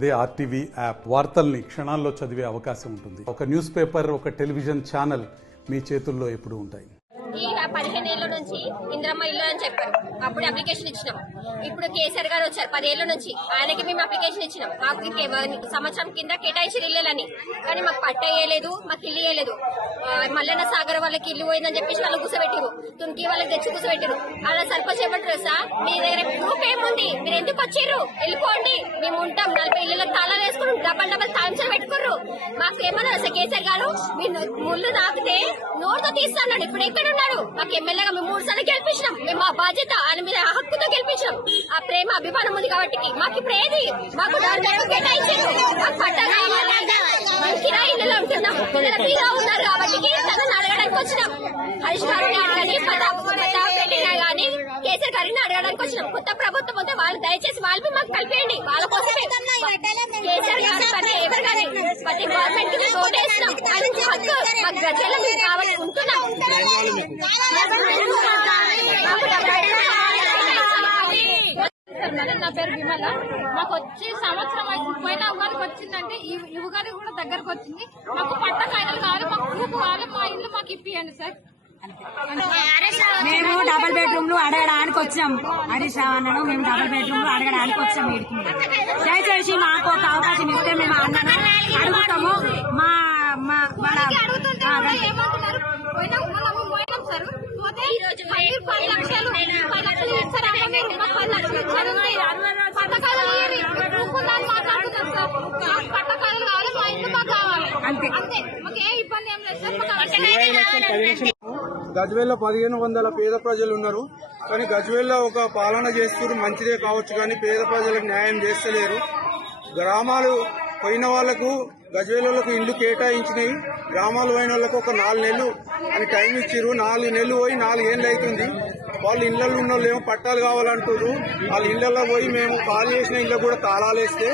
అదే RTV app వార్తల్ని క్షణాల్లో చదివే అవకాశం ఉంటుంది. ఒక న్యూస్ పేపర్, ఒక టెలివిజన్ ఛానల్ మీ చేతుల్లో ఎప్పుడూ ఉంటాయి. ఈ 15 ఏళ్ల నుంచి ఇందిరమ్మ ఇల్లు అని చెప్పారు. అప్పుడు అప్లికేషన్ ఇచ్చినాం. ఇప్పుడు కేసీఆర్ గారు వచ్చారు 10 ఏళ్ల నుంచి, ఆయనకి మేము అప్లికేషన్ ఇచ్చినాం. మాకు సంవత్సరం కింద కేటాయించిన ఇల్లులని, కానీ మాకు పట్ట వేయలేదు, మాకు ఇల్లు వేయలేదు. మల్లన్న సాగర్ వాళ్ళకి ఇల్లు పోయిందని చెప్పేసి వాళ్ళకి కూర్చోబెట్టారు, తునికి వాళ్ళకి తెచ్చి కూర్చోబెట్టారు. అలా సర్పంచ్ చెప్పారు, సార్ మీ దగ్గర ప్రూఫ్ ఏముంది, మీరు ఎందుకు వచ్చారు, వెళ్ళిపోండి, మేము ఉంటాం. 40 ఇళ్లలో తాళాలు వేసుకుని డబల్ తాంసాలు పెట్టుకున్నారు. మాకు ఏమన్నారు సార్ కేసీఆర్ గారు, మీ ముళ్ళు తాకితే నోరుతో తీస్తాడు. ఇప్పుడు ఎక్కడ ఉన్నాడు? మాకు ఎమ్మెల్యేగా మేము 3 సార్లు గెలిపించినాం. మేము మా బాధ్యత ఆయన మీద హక్కుతో గెలిపించినాం. ఆ ప్రేమ అభిమానం ఉంది కాబట్టి మాకు ఇప్పుడు ఏది, మాకు కేటాయించారు. మాకు పట్టా కావాలి, కిరాయి ఇళ్ళలో ఉంటున్నాం, పిల్లల ఫ్రీగా ఉన్నారు కాబట్టి తనని అడగడానికి వచ్చినాం. హరీష్ గారిని అడగని, ప్రతాప్ రెడ్డినా గానీ కేసీఆర్ గారిని అడగడానికి వచ్చినాం. కొత్త ప్రభుత్వం ఉంటే వాళ్ళు దయచేసి వాళ్ళు మాకు కలిపేయండి. వాళ్ళ కోసమే కేసీఆర్ గారు పని ఎవరు కానీ ప్రతి గవర్నమెంట్ కి మేము ఓటేస్తున్నాం. ఆయన హక్కు మాకు గజ్జల్లో మేము కావాలి ఉంటున్నాం. నా పేరు విమల. మాకు వచ్చి సంవత్సరం పోయిన ఉగాదికి వచ్చిందంటే ఈ ఉగాది కూడా దగ్గరకు వచ్చింది. మాకు పట్ట కాయలు కావాలి, మాకు ప్రూఫ్ కావాలి, మా ఇల్లు మాకు ఇప్పియండి సార్. మేము డబుల్ బెడ్రూమ్లు అడగడానికి వచ్చాం. హరీష్ అన్నను మేము డబుల్ బెడ్రూమ్లు అడగడానికి వచ్చాం. దయచేసి మాకు ఒక అవకాశం ఇస్తే మేము అన్నను అడుగుతాము. మా గజ్వేల్లో 1500 పేద ప్రజలు ఉన్నారు. కానీ గజ్వేల్లో ఒక పాలన చేస్తూ మంచిదే కావచ్చు, కానీ పేద ప్రజలకు న్యాయం చేస్తలేరు. గ్రామాలు పోయిన వాళ్లకు గజ్వేలకు ఇల్లు కేటాయించినాయి. గ్రామాలు పోయిన వాళ్ళకు ఒక 4 నెలలు అని టైం ఇచ్చారు. 4 నెలలు పోయి 4 ఏళ్ళు అవుతుంది. వాళ్ళు ఇళ్లలో ఉన్న వాళ్ళు ఏమో పట్టాలు కావాలంటారు. వాళ్ళ ఇళ్లలో పోయి మేము ఖాళీ చేసిన ఇళ్ళకు కూడా తాళాలు వేస్తే,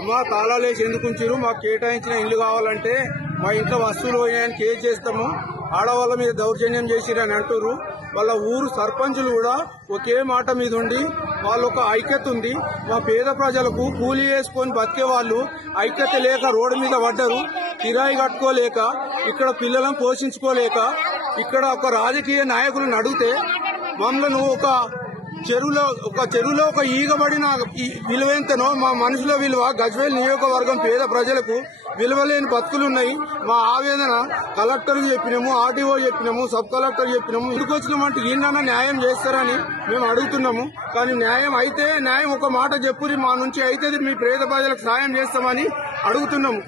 అమ్మా తాళాలు వేసి ఎందుకు ఉంచారు, మాకు కేటాయించిన ఇల్లు కావాలంటే మా ఇంట్లో వస్తువులు పోయాయని కేసు చేస్తాము, ఆడవాళ్ళ మీద దౌర్జన్యం చేసిరని అంటారు. వాళ్ళ ఊరు సర్పంచులు కూడా ఒకే మాట మీద ఉండి వాళ్ళ ఒక ఐక్యత ఉంది. మా పేద ప్రజలకు కూలీ వేసుకొని బతికే వాళ్ళు ఐక్యత లేక రోడ్డు మీద పడ్డారు. కిరాయి కట్టుకోలేక, ఇక్కడ పిల్లలను పోషించుకోలేక, ఇక్కడ ఒక రాజకీయ నాయకులను అడిగితే మమ్మల్ని ఒక చెరువులో ఒక ఈగబడిన విలువెంతనో మా మనసులో విలువ గజ్వేల్ నియోజకవర్గం పేద ప్రజలకు విలువలేని బతుకులున్నాయి. మా ఆవేదన కలెక్టర్కి చెప్పినాము, ఆర్టీఓ చెప్పినాము, సబ్ కలెక్టర్ చెప్పినాము. ఇంటికి వచ్చినామంటే ఈయన న్యాయం చేస్తారని మేము అడుగుతున్నాము. కానీ న్యాయం ఒక మాట చెప్పురి, మా నుంచి అయితే మీ పేద ప్రజలకు సాయం చేస్తామని అడుగుతున్నాము.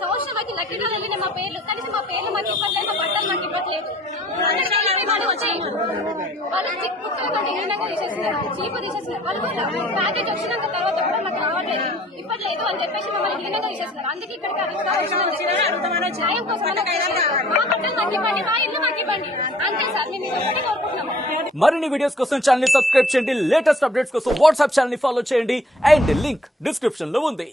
సంవత్సరం అయితే లక్కీగా వెళ్ళిన మా పేర్లు, కనీసం మా పేర్లు మాకు ఇవ్వట్లేదు, మా బట్టలు మాకు ఇవ్వట్లేదు. వాళ్ళు హీనంగా తీసేస్తున్నారు, చీపు తీసేస్తున్నారు. వాళ్ళు ప్యాకేజ్ వచ్చినాక తర్వాత కూడా మాకు రావట్లేదు, ఇవ్వట్లేదు అని చెప్పేసి మమ్మల్ని హీనంగా తీసేస్తున్నారు. అందుకే ఇక్కడికి న్యాయం కోసం మా బట్టలు మాకు ఇవ్వండి, మా ఇల్లు మాకు ఇవ్వండి, అంతే సార్. మేము ఒకటి కోరుకుంటున్నాము. మరిన్ని వీడియోస్ కోసం ఛానల్ ని సబ్స్క్రైబ్ చేయండి. లేటెస్ట్ అప్డేట్స్ కోసం వాట్సాప్ ఛానల్ ని ఫాలో చేయండి. అండ్ లింక్ డిస్క్రిప్షన్ లో ఉంది.